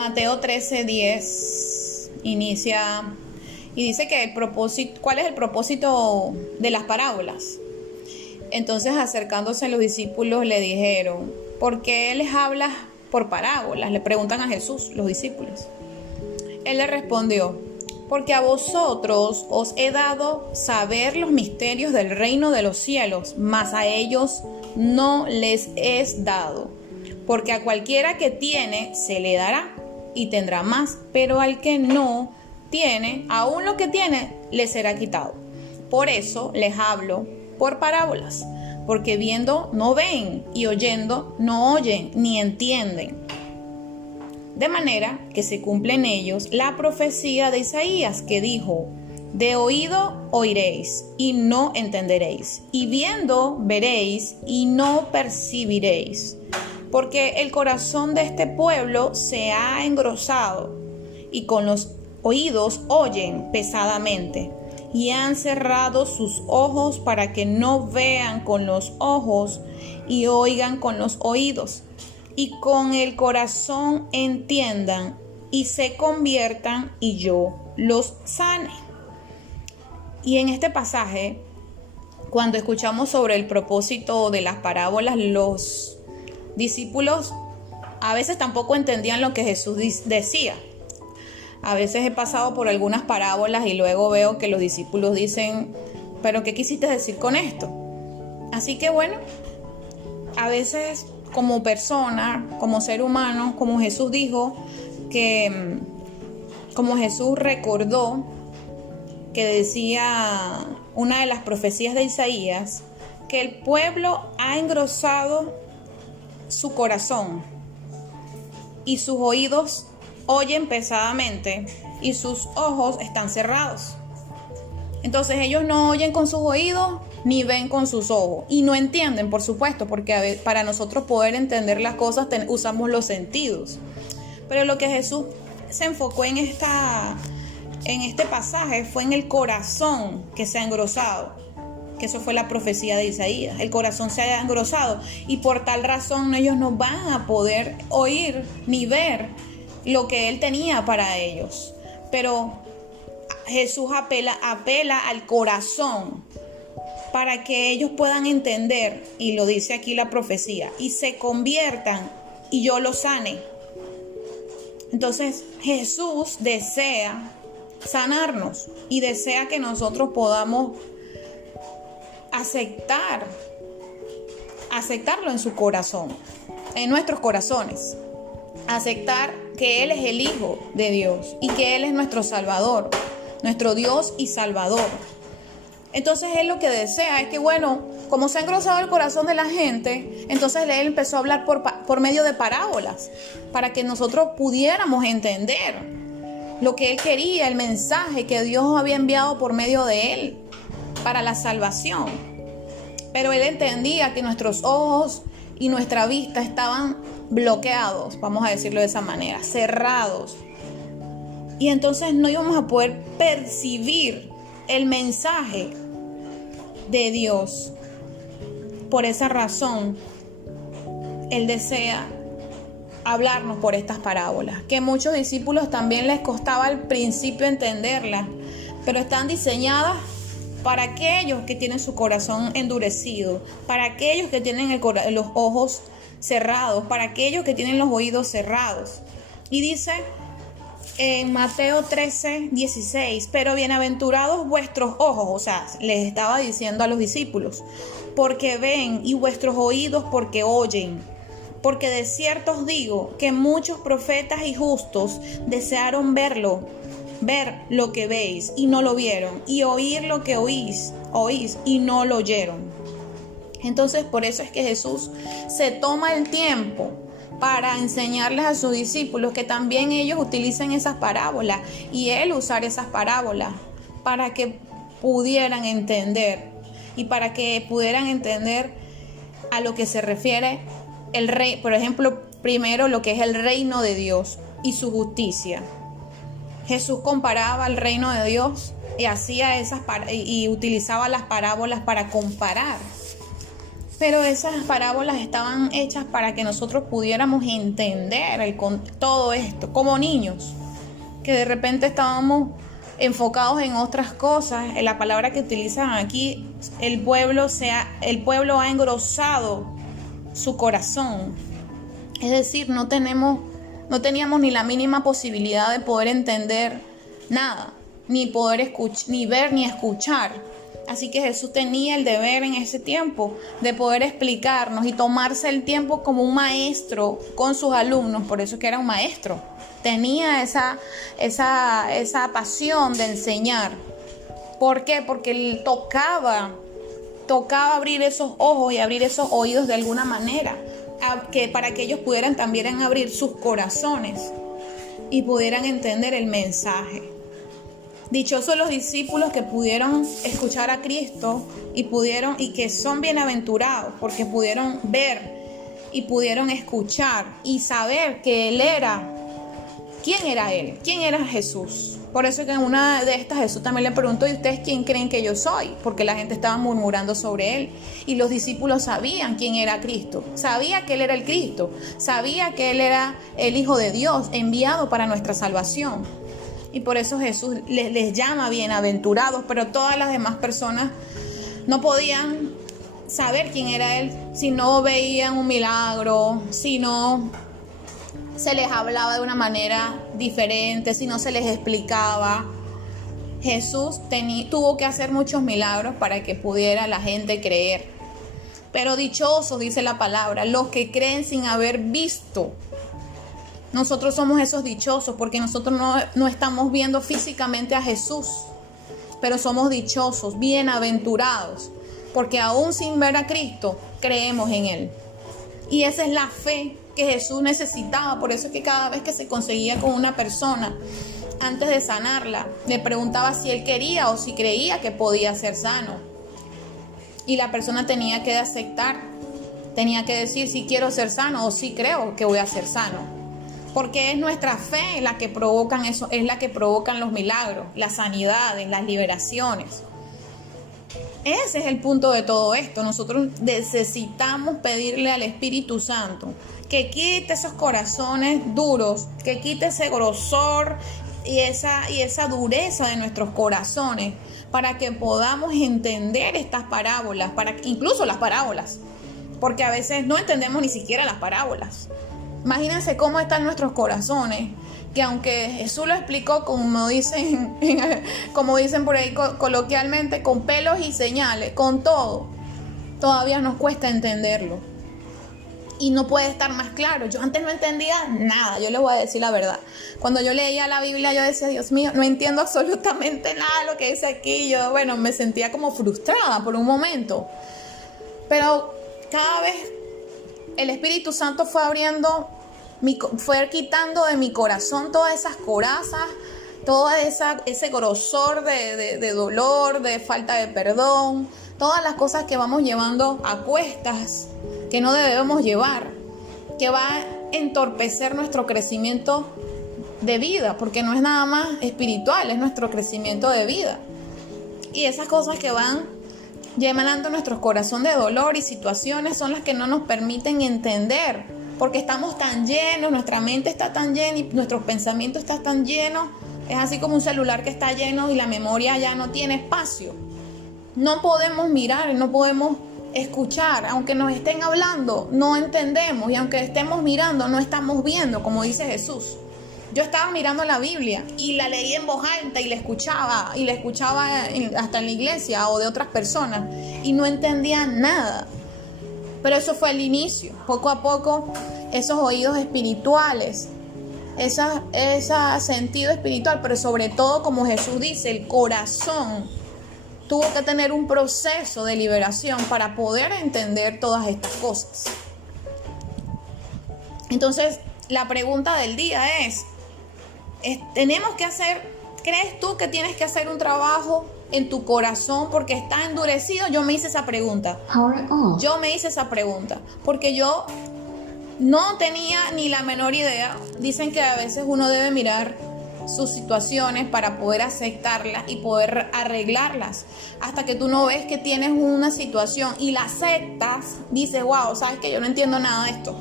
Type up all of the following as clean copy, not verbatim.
Mateo 13:10 inicia y dice que ¿cuál es el propósito de las parábolas? Entonces, acercándose los discípulos le dijeron: ¿por qué les hablas por parábolas? Le preguntan a Jesús los discípulos. Él le respondió: porque a vosotros os he dado saber los misterios del reino de los cielos, mas a ellos no les es dado. Porque a cualquiera que tiene se le dará y tendrá más, pero al que no tiene, aún lo que tiene le será quitado. Por eso les hablo por parábolas, porque viendo no ven y oyendo no oyen ni entienden. De manera que se cumple en ellos la profecía de Isaías, que dijo: de oído oiréis y no entenderéis, y viendo veréis y no percibiréis. Porque el corazón de este pueblo se ha engrosado, y con los oídos oyen pesadamente, y han cerrado sus ojos para que no vean con los ojos y oigan con los oídos, y con el corazón entiendan y se conviertan y yo los sane. Y en este pasaje, cuando escuchamos sobre el propósito de las parábolas, los discípulos a veces tampoco entendían lo que Jesús decía. A veces he pasado por algunas parábolas y luego veo que los discípulos dicen: ¿pero qué quisiste decir con esto? Así que bueno, a veces como persona, como ser humano, como Jesús dijo, como Jesús recordó que decía una de las profecías de Isaías, que el pueblo ha engrosado su corazón y sus oídos oyen pesadamente y sus ojos están cerrados. Entonces ellos no oyen con sus oídos ni ven con sus ojos y no entienden, por supuesto, porque para nosotros poder entender las cosas usamos los sentidos. Pero lo que Jesús se enfocó en este pasaje fue en el corazón que se ha engrosado, que eso fue la profecía de Isaías. El corazón se ha engrosado y por tal razón ellos no van a poder oír ni ver lo que Él tenía para ellos. Pero Jesús apela al corazón para que ellos puedan entender, y lo dice aquí la profecía, y se conviertan y yo los sane. Entonces Jesús desea sanarnos y desea que nosotros podamos aceptarlo en su corazón, en nuestros corazones, aceptar que Él es el Hijo de Dios y que Él es nuestro Salvador, nuestro Dios y Salvador. Entonces Él lo que desea es que, bueno, como se ha engrosado el corazón de la gente, entonces Él empezó a hablar por medio de parábolas, para que nosotros pudiéramos entender lo que Él quería, el mensaje que Dios había enviado por medio de Él para la salvación. Pero Él entendía que nuestros ojos y nuestra vista estaban bloqueados, vamos a decirlo de esa manera, cerrados. Y entonces no íbamos a poder percibir el mensaje de Dios. Por esa razón, Él desea hablarnos por estas parábolas, que muchos discípulos también les costaba al principio entenderlas, pero están diseñadas para aquellos que tienen su corazón endurecido, para aquellos que tienen los ojos cerrados, para aquellos que tienen los oídos cerrados. Y dice en Mateo 13:16, pero bienaventurados vuestros ojos, o sea, les estaba diciendo a los discípulos, porque ven, y vuestros oídos porque oyen. Porque de cierto os digo que muchos profetas y justos desearon ver lo que veis y no lo vieron, y oír lo que oís y no lo oyeron. Entonces, por eso es que Jesús se toma el tiempo para enseñarles a sus discípulos que también ellos utilicen esas parábolas y Él usar esas parábolas para que pudieran entender y para que pudieran entender a lo que se refiere el rey, por ejemplo, primero lo que es el reino de Dios y su justicia. Jesús comparaba el reino de Dios y hacía y utilizaba las parábolas para comparar Pero esas parábolas estaban hechas para que nosotros pudiéramos entender todo esto, como niños, que de repente estábamos enfocados en otras cosas. En la palabra que utilizan aquí, el pueblo ha engrosado su corazón. Es decir, no teníamos ni la mínima posibilidad de poder entender nada, ni poder ni ver ni escuchar. Así que Jesús tenía el deber en ese tiempo de poder explicarnos y tomarse el tiempo como un maestro con sus alumnos. Por eso es que era un maestro. Tenía esa pasión de enseñar. ¿Por qué? Porque él tocaba abrir esos ojos y abrir esos oídos de alguna manera, para que ellos pudieran también abrir sus corazones y pudieran entender el mensaje. Dichosos los discípulos que pudieron escuchar a Cristo y que son bienaventurados porque pudieron ver y pudieron escuchar y saber que Él era. ¿Quién era Él? ¿Quién era Jesús? Por eso que en una de estas Jesús también le preguntó: ¿y ustedes quién creen que yo soy? Porque la gente estaba murmurando sobre Él. Y los discípulos sabían quién era Cristo. Sabía que Él era el Cristo. Sabía que Él era el Hijo de Dios enviado para nuestra salvación. Y por eso Jesús les llama bienaventurados, pero todas las demás personas no podían saber quién era Él si no veían un milagro, si no se les hablaba de una manera diferente, si no se les explicaba. Jesús tuvo que hacer muchos milagros para que pudiera la gente creer. Pero dichosos, dice la palabra, los que creen sin haber visto. Nosotros somos esos dichosos porque nosotros no estamos viendo físicamente a Jesús, pero somos dichosos, bienaventurados, porque aún sin ver a Cristo, creemos en Él. Y esa es la fe que Jesús necesitaba. Por eso es que cada vez que se conseguía con una persona, antes de sanarla, le preguntaba si él quería o si creía que podía ser sano. Y la persona tenía que aceptar, tenía que decir si quiero ser sano o si creo que voy a ser sano. Porque es nuestra fe la que provocan eso, es la que provocan los milagros, las sanidades, las liberaciones. Ese es el punto de todo esto. Nosotros necesitamos pedirle al Espíritu Santo que quite esos corazones duros, que quite ese grosor y esa dureza de nuestros corazones, para que podamos entender estas parábolas, incluso las parábolas, porque a veces no entendemos ni siquiera las parábolas. Imagínense cómo están nuestros corazones, que aunque Jesús lo explicó, como dicen por ahí coloquialmente, con pelos y señales, con todo, todavía nos cuesta entenderlo. Y no puede estar más claro. Yo antes no entendía nada, yo les voy a decir la verdad. Cuando yo leía la Biblia, yo decía: Dios mío, no entiendo absolutamente nada de lo que dice aquí. Yo, me sentía como frustrada por un momento. Pero cada vez el Espíritu Santo fue quitando de mi corazón todas esas corazas, todo ese grosor de dolor, de falta de perdón, todas las cosas que vamos llevando a cuestas, que no debemos llevar, que va a entorpecer nuestro crecimiento de vida, porque no es nada más espiritual, es nuestro crecimiento de vida. Y esas cosas que van llenando nuestro corazón de dolor y situaciones son las que no nos permiten entender, porque estamos tan llenos, nuestra mente está tan llena y nuestros pensamientos están tan llenos. Es así como un celular que está lleno y la memoria ya no tiene espacio. No podemos mirar, no podemos escuchar, aunque nos estén hablando, no entendemos, y aunque estemos mirando, no estamos viendo, como dice Jesús. Yo estaba mirando la Biblia y la leí en voz alta y la escuchaba hasta en la iglesia o de otras personas, y no entendía nada. Pero eso fue el inicio. Poco a poco, esos oídos espirituales, ese sentido espiritual, pero sobre todo, como Jesús dice, el corazón tuvo que tener un proceso de liberación para poder entender todas estas cosas. Entonces, la pregunta del día es, ¿crees tú que tienes que hacer un trabajo en tu corazón porque está endurecido? Yo me hice esa pregunta. Porque yo no tenía ni la menor idea. Dicen que a veces uno debe mirar sus situaciones para poder aceptarlas y poder arreglarlas. Hasta que tú no ves que tienes una situación y la aceptas, dices, wow, sabes que yo no entiendo nada de esto.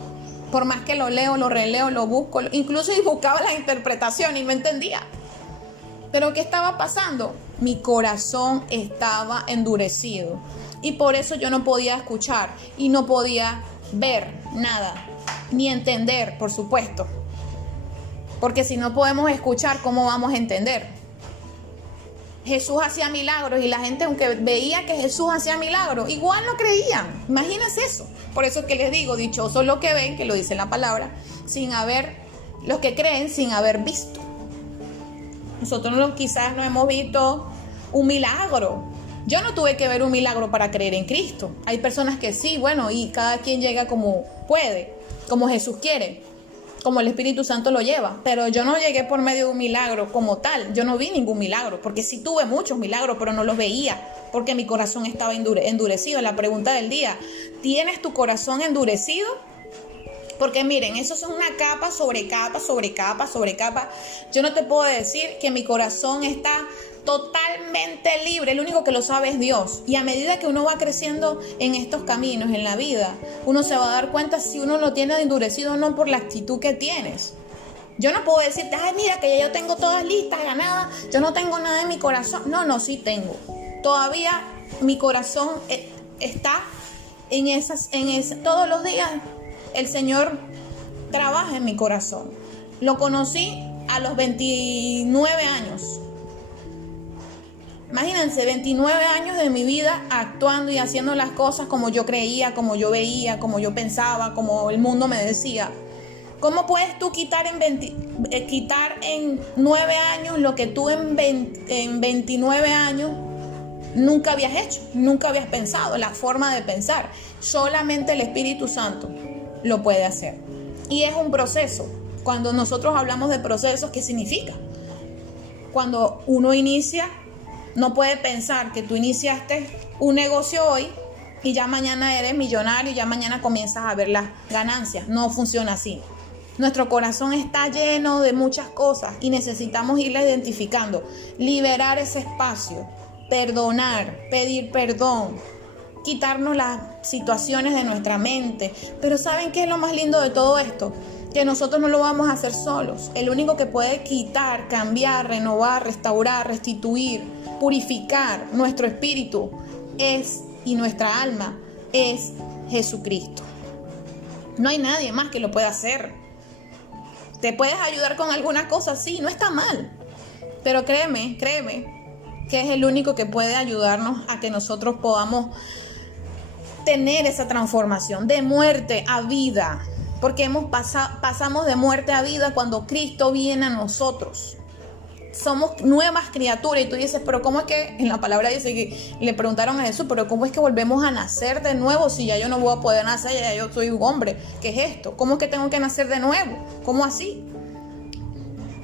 Por más que lo leo, lo releo, lo busco, incluso buscaba la interpretación y no entendía. Pero ¿qué estaba pasando? Mi corazón estaba endurecido y por eso yo no podía escuchar y no podía ver nada, ni entender, por supuesto. Porque si no podemos escuchar, ¿cómo vamos a entender? Jesús hacía milagros y la gente, aunque veía que Jesús hacía milagros, igual no creían. Imagínense eso. Por eso es que les digo, dichosos los que ven, que lo dice la palabra, los que creen sin haber visto. Nosotros quizás no hemos visto un milagro. Yo no tuve que ver un milagro para creer en Cristo. Hay personas que sí, bueno, y cada quien llega como puede, como Jesús quiere, como el Espíritu Santo lo lleva. Pero yo no llegué por medio de un milagro como tal. Yo no vi ningún milagro, porque sí tuve muchos milagros, pero no los veía, porque mi corazón estaba endurecido. La pregunta del día, ¿tienes tu corazón endurecido? Porque miren, eso es una capa sobre capa, sobre capa, sobre capa. Yo no te puedo decir que mi corazón está totalmente libre. El único que lo sabe es Dios. Y a medida que uno va creciendo en estos caminos, en la vida, uno se va a dar cuenta si uno lo tiene endurecido o no por la actitud que tienes. Yo no puedo decirte, ay, mira, que ya yo tengo todas listas, ganadas. Yo no tengo nada en mi corazón. No, sí tengo. Todavía mi corazón está todos los días. El Señor trabaja en mi corazón. Lo conocí a los 29 años. Imagínense, 29 años de mi vida actuando y haciendo las cosas como yo creía, como yo veía, como yo pensaba, como el mundo me decía. ¿Cómo puedes tú quitar en 9 años lo que tú en 29 años nunca habías hecho, nunca habías pensado, la forma de pensar? Solamente el Espíritu Santo lo puede hacer. Y es un proceso. Cuando nosotros hablamos de procesos, ¿qué significa? Cuando uno inicia, no puede pensar que tú iniciaste un negocio hoy y ya mañana eres millonario y ya mañana comienzas a ver las ganancias. No funciona así. Nuestro corazón está lleno de muchas cosas y necesitamos irla identificando, liberar ese espacio, perdonar, pedir perdón, quitarnos las situaciones de nuestra mente. Pero ¿saben qué es lo más lindo de todo esto? Que nosotros no lo vamos a hacer solos. El único que puede quitar, cambiar, renovar, restaurar, restituir, purificar nuestro espíritu y nuestra alma es Jesucristo. No hay nadie más que lo pueda hacer. ¿Te puedes ayudar con alguna cosa? Sí, no está mal. Pero créeme, que es el único que puede ayudarnos a que nosotros podamos tener esa transformación de muerte a vida, porque pasamos de muerte a vida cuando Cristo viene a nosotros. Somos nuevas criaturas y tú dices, pero ¿cómo es que? En la palabra dice que le preguntaron a Jesús, pero ¿cómo es que volvemos a nacer de nuevo si ya yo no voy a poder nacer, ya yo soy un hombre? ¿Qué es esto? ¿Cómo es que tengo que nacer de nuevo? ¿Cómo así?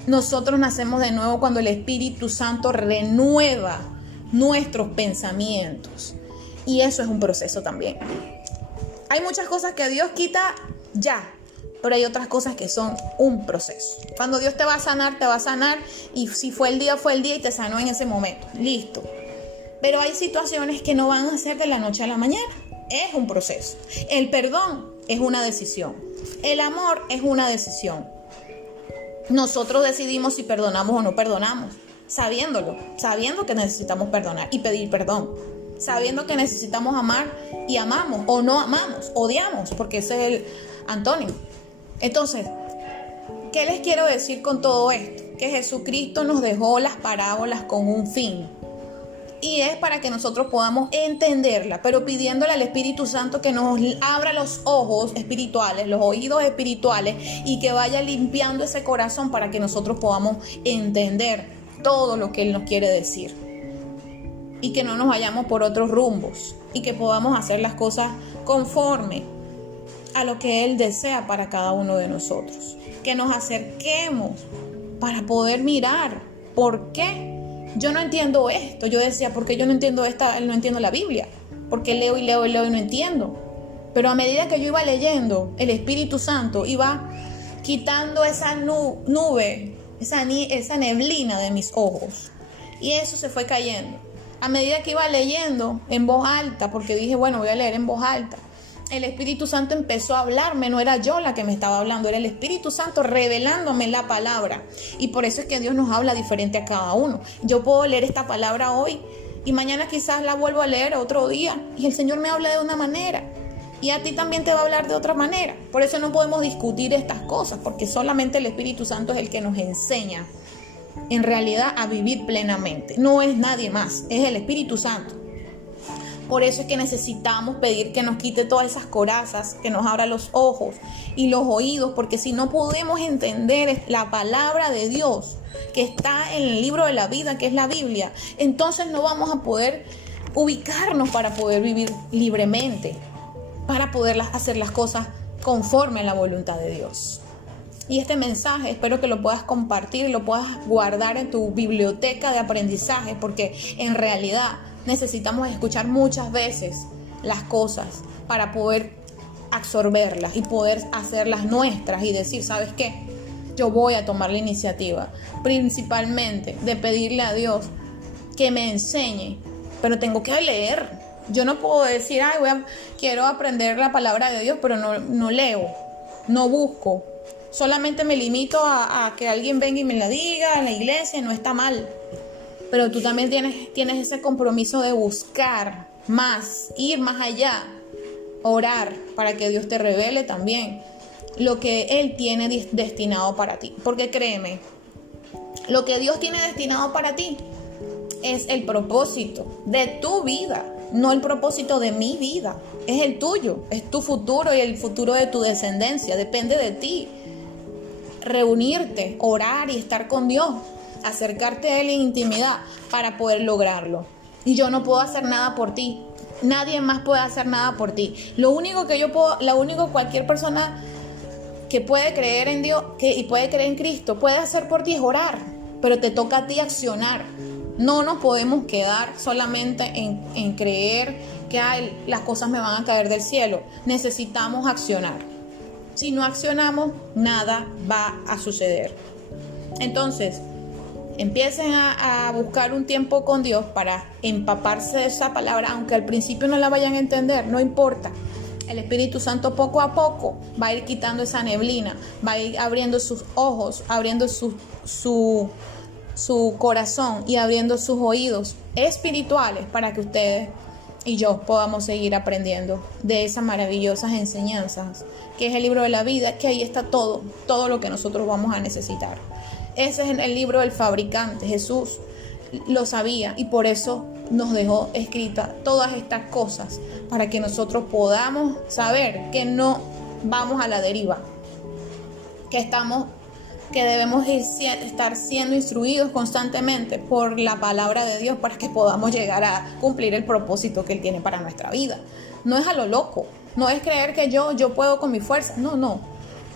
Nosotros nacemos de nuevo cuando el Espíritu Santo renueva nuestros pensamientos. Y eso es un proceso también. Hay muchas cosas que Dios quita ya, pero hay otras cosas que son un proceso. Cuando Dios te va a sanar y si fue el día y te sanó en ese momento. Listo. Pero hay situaciones que no van a ser de la noche a la mañana. Es un proceso. El perdón es una decisión. El amor es una decisión. Nosotros decidimos si perdonamos o no perdonamos, sabiendo que necesitamos perdonar y pedir perdón, sabiendo que necesitamos amar y amamos, o no amamos, odiamos, porque ese es el antónimo. Entonces, ¿qué les quiero decir con todo esto? Que Jesucristo nos dejó las parábolas con un fin. Y es para que nosotros podamos entenderla, pero pidiéndole al Espíritu Santo que nos abra los ojos espirituales, los oídos espirituales, y que vaya limpiando ese corazón para que nosotros podamos entender todo lo que Él nos quiere decir. Y que no nos vayamos por otros rumbos, y que podamos hacer las cosas conforme a lo que Él desea para cada uno de nosotros. Que nos acerquemos para poder mirar por qué. Yo no entiendo esto. Yo decía, ¿por qué yo no entiendo no entiendo la Biblia? Porque leo y no entiendo. Pero a medida que yo iba leyendo, el Espíritu Santo iba quitando esa nube esa neblina de mis ojos. Y eso se fue cayendo. A medida que iba leyendo en voz alta, porque dije, bueno, voy a leer en voz alta, el Espíritu Santo empezó a hablarme, no era yo la que me estaba hablando, era el Espíritu Santo revelándome la palabra. Y por eso es que Dios nos habla diferente a cada uno. Yo puedo leer esta palabra hoy y mañana quizás la vuelvo a leer otro día y el Señor me habla de una manera y a ti también te va a hablar de otra manera. Por eso no podemos discutir estas cosas, porque solamente el Espíritu Santo es el que nos enseña en realidad a vivir plenamente. No es nadie más, es el Espíritu Santo. Por eso es que necesitamos pedir que nos quite todas esas corazas, que nos abra los ojos y los oídos, porque si no podemos entender la palabra de Dios que está en el libro de la vida, que es la Biblia, entonces no vamos a poder ubicarnos para poder vivir libremente, para poder hacer las cosas conforme a la voluntad de Dios. Y este mensaje espero que lo puedas compartir, lo puedas guardar en tu biblioteca de aprendizaje, porque en realidad necesitamos escuchar muchas veces las cosas para poder absorberlas y poder hacerlas nuestras y decir, ¿sabes qué? Yo voy a tomar la iniciativa, principalmente de pedirle a Dios que me enseñe, pero tengo que leer. Yo no puedo decir, quiero aprender la palabra de Dios, pero no leo, no busco. Solamente me limito a que alguien venga y me la diga en la iglesia, no está mal. Pero tú también tienes ese compromiso de buscar más, ir más allá, orar para que Dios te revele también lo que Él tiene destinado para ti. Porque créeme, lo que Dios tiene destinado para ti es el propósito de tu vida, no el propósito de mi vida. Es el tuyo, es tu futuro y el futuro de tu descendencia. Depende de ti. Reunirte, orar y estar con Dios, acercarte a Él en intimidad para poder lograrlo. Y yo no puedo hacer nada por ti. Nadie más puede hacer nada por ti. Lo único que cualquier persona que puede creer en Dios y puede creer en Cristo puede hacer por ti es orar. Pero te toca a ti accionar. No nos podemos quedar solamente en creer que las cosas me van a caer del cielo. Necesitamos accionar. Si no accionamos, nada va a suceder. Entonces, empiecen a buscar un tiempo con Dios para empaparse de esa palabra, aunque al principio no la vayan a entender, no importa. El Espíritu Santo poco a poco va a ir quitando esa neblina, va a ir abriendo sus ojos, abriendo su corazón y abriendo sus oídos espirituales para que ustedes y yo podamos seguir aprendiendo de esas maravillosas enseñanzas, que es el libro de la vida, que ahí está todo lo que nosotros vamos a necesitar. Ese es el libro del fabricante. Jesús lo sabía y por eso nos dejó escritas todas estas cosas, para que nosotros podamos saber que no vamos a la deriva, que debemos estar siendo instruidos constantemente por la palabra de Dios para que podamos llegar a cumplir el propósito que Él tiene para nuestra vida. No es a lo loco, no es creer que yo puedo con mi fuerza, no,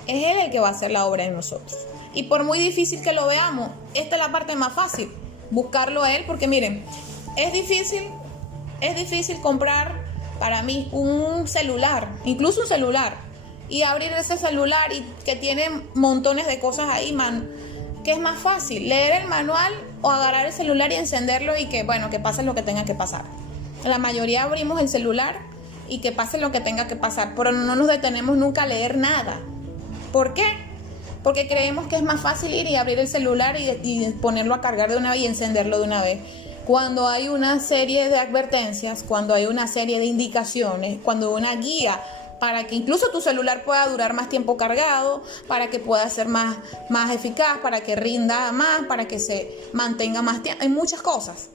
es Él el que va a hacer la obra en nosotros. Y por muy difícil que lo veamos, esta es la parte más fácil, buscarlo a Él, porque miren, es difícil comprar para mí un celular, incluso un celular, y abrir ese celular y que tiene montones de cosas ahí, ¿qué es más fácil? ¿Leer el manual o agarrar el celular y encenderlo y que pase lo que tenga que pasar? La mayoría abrimos el celular y que pase lo que tenga que pasar, pero no nos detenemos nunca a leer nada. ¿Por qué? Porque creemos que es más fácil ir y abrir el celular y ponerlo a cargar de una vez y encenderlo de una vez. Cuando hay una serie de advertencias, cuando hay una serie de indicaciones, cuando hay una guía para que incluso tu celular pueda durar más tiempo cargado, para que pueda ser más eficaz, para que rinda más, para que se mantenga más tiempo. Hay muchas cosas,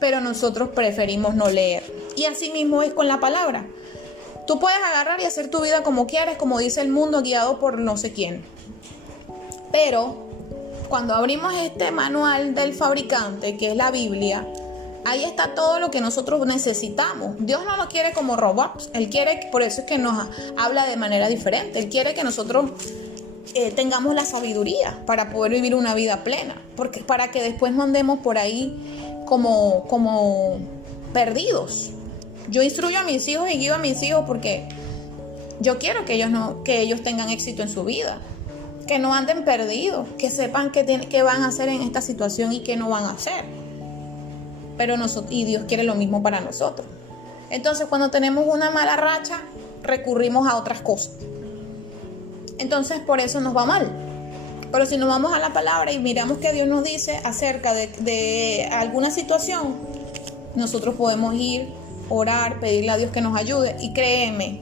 pero nosotros preferimos no leer. Y así mismo es con la palabra. Tú puedes agarrar y hacer tu vida como quieres, como dice el mundo, guiado por no sé quién. Pero cuando abrimos este manual del fabricante, que es la Biblia, ahí está todo lo que nosotros necesitamos. Dios no nos quiere como robots. Él quiere, por eso es que nos habla de manera diferente. Él quiere que nosotros tengamos la sabiduría para poder vivir una vida plena. Porque para que después no andemos por ahí como perdidos. Yo instruyo a mis hijos y guío a mis hijos porque yo quiero que ellos tengan éxito en su vida. que no anden perdidos, que sepan qué van a hacer en esta situación y qué no van a hacer. Pero y Dios quiere lo mismo para nosotros. Entonces, cuando tenemos una mala racha, recurrimos a otras cosas. Entonces, por eso nos va mal. Pero si nos vamos a la palabra y miramos qué Dios nos dice acerca de alguna situación, nosotros podemos ir, orar, pedirle a Dios que nos ayude, y créeme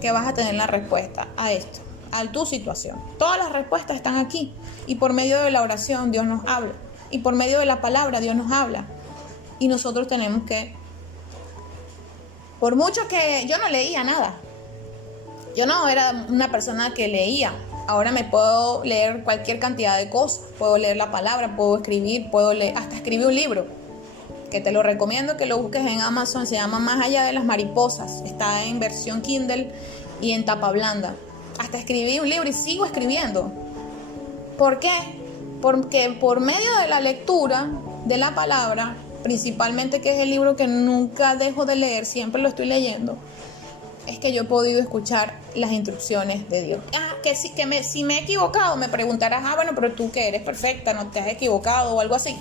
que vas a tener la respuesta a esto, a tu situación. Todas las respuestas están aquí, y por medio de la oración Dios nos habla, y por medio de la palabra Dios nos habla, y nosotros tenemos que, por mucho que yo no leía nada, yo no era una persona que leía. Ahora me puedo leer cualquier cantidad de cosas. Puedo leer la palabra, puedo escribir, hasta escribir un libro, que te lo recomiendo que lo busques en Amazon. Se llama Más allá de las mariposas. Está en versión Kindle y en tapa blanda. Hasta escribí un libro y sigo escribiendo. ¿Por qué? Porque por medio de la lectura de la palabra, principalmente, que es el libro que nunca dejo de leer, siempre lo estoy leyendo, es que yo he podido escuchar las instrucciones de Dios. Si me he equivocado, me preguntarás, bueno, pero tú que eres perfecta, no te has equivocado o algo así.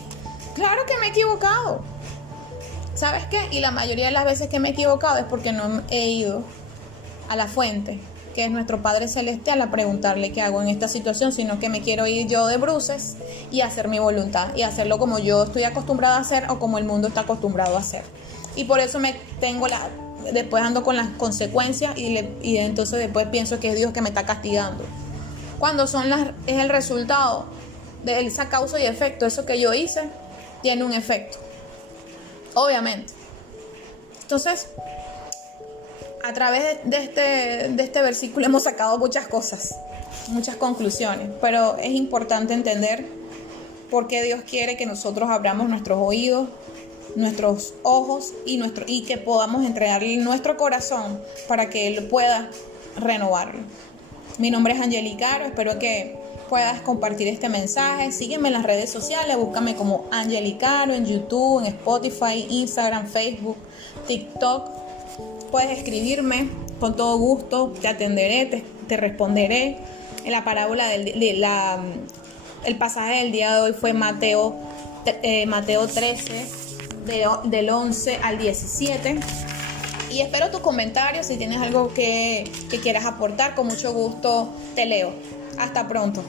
Claro que me he equivocado. ¿Sabes qué? Y la mayoría de las veces que me he equivocado es porque no he ido a la fuente, que es nuestro Padre Celestial, a preguntarle qué hago en esta situación, sino que me quiero ir yo de bruces y hacer mi voluntad y hacerlo como yo estoy acostumbrada a hacer o como el mundo está acostumbrado a hacer. Y por eso después ando con las consecuencias y entonces después pienso que es Dios que me está castigando. Cuando es el resultado de esa causa y efecto. Eso que yo hice tiene un efecto, obviamente. Entonces, a través de este versículo hemos sacado muchas cosas, muchas conclusiones, pero es importante entender por qué Dios quiere que nosotros abramos nuestros oídos, nuestros ojos y que podamos entregarle nuestro corazón para que Él pueda renovarlo. Mi nombre es Angeli Caro, espero que puedas compartir este mensaje. Sígueme en las redes sociales, búscame como Angeli Caro en YouTube, en Spotify, Instagram, Facebook, TikTok. Puedes escribirme con todo gusto, te atenderé, te responderé. En la parábola el pasaje del día de hoy fue Mateo 13, del 11 al 17. Y espero tus comentarios. Si tienes algo que quieras aportar, con mucho gusto te leo. Hasta pronto.